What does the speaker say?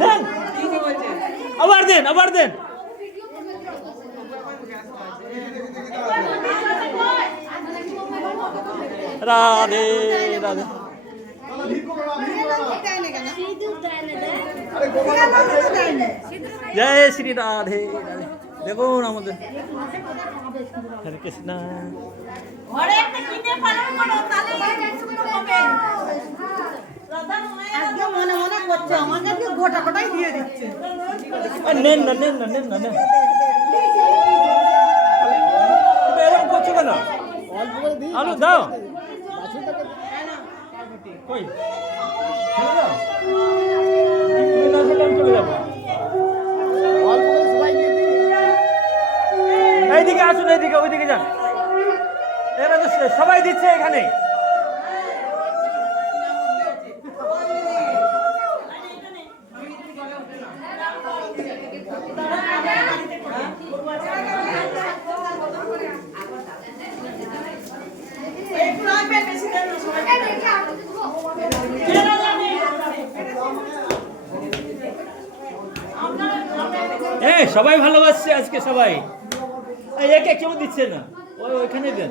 দেন আবার দেন আবার দেন। রাধে রাধে। জয় শ্রী রাধে রাধে। দেখুন আমাদের। হরে কৃষ্ণ। মনে মনে করছে আমাকে গোটা গোটাই দিয়ে দিচ্ছে। নেন না নেন না নেন না নেন এরকম করছ কেন? আলু দাও। কই? এইদিকে আসুন এইদিকে ওইদিকে যান। এরা তো সবাই দিচ্ছে এখানে। না সবাই ভালোবাসছে আজকে সবাই। একে কেউ দিচ্ছে না। ওই ওইখানে দেন।